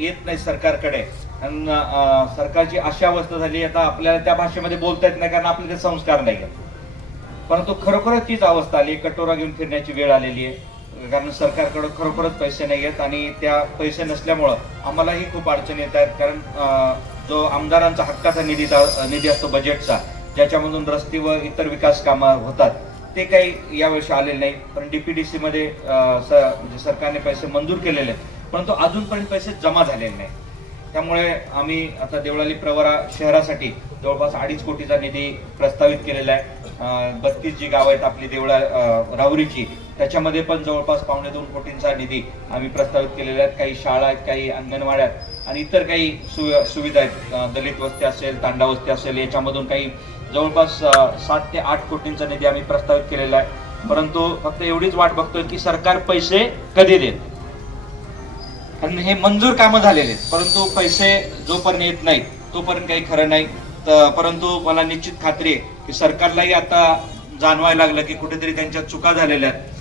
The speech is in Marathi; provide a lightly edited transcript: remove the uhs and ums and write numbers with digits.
येत नाही सरकारकडे आणि सरकारची अशी अवस्था झाली आता आपल्याला त्या भाषेमध्ये बोलता येत नाही कारण आपले ते संस्कार नाही आहेत. परंतु खरोखरच तीच अवस्था आली, कटोरा घेऊन फिरण्याची वेळ आलेली आहे. कारण सरकारकडे खरोखरच पैसे नाही आहेत आणि त्या पैसे नसल्यामुळं आम्हालाही खूप अडचणी येत आहेत. कारण जो आमदारांचा हक्काचा निधी असतो बजेटचा, ज्याच्यामधून रस्ते व इतर विकास कामं होतात, ते काही यावर्षी आलेले नाही. पण डीपीडीसी मध्ये म्हणजे सरकारने पैसे मंजूर केलेले आहेत, परंतु अजूनपर्यंत पैसे जमा झालेले नाही. त्यामुळे आम्ही आता देवळाली प्रवरा शहरासाठी जवळपास 2.5 कोटीचा निधी प्रस्तावित केलेला आहे. 32 जी गाव आहेत आपली देवळा राहुरीची, त्याच्यामध्ये पण जवळपास 2.25 कोटींचा निधी आम्ही प्रस्तावित केलेला आहे. काही शाळा आहेत, काही अंगणवाड्यात आणि इतर काही सुविधा आहेत. दलित वस्ती असेल, तांडा वस्ती असेल, याच्यामधून काही जवळपास 7 ते 8 कोटींचा निधी आम्ही प्रस्तावित केलेला आहे. परंतु फक्त एवढीच वाट बघतोय की सरकार पैसे कधी देत. कारण हे मंजूर कामं झालेले आहेत, परंतु पैसे जोपर्यंत येत नाहीत तोपर्यंत काही खरं नाही. परंतु मला निश्चित खात्री आहे की सरकारलाही आता जाणवायला लागलं की कुठेतरी त्यांच्या चुका झालेल्या आहेत.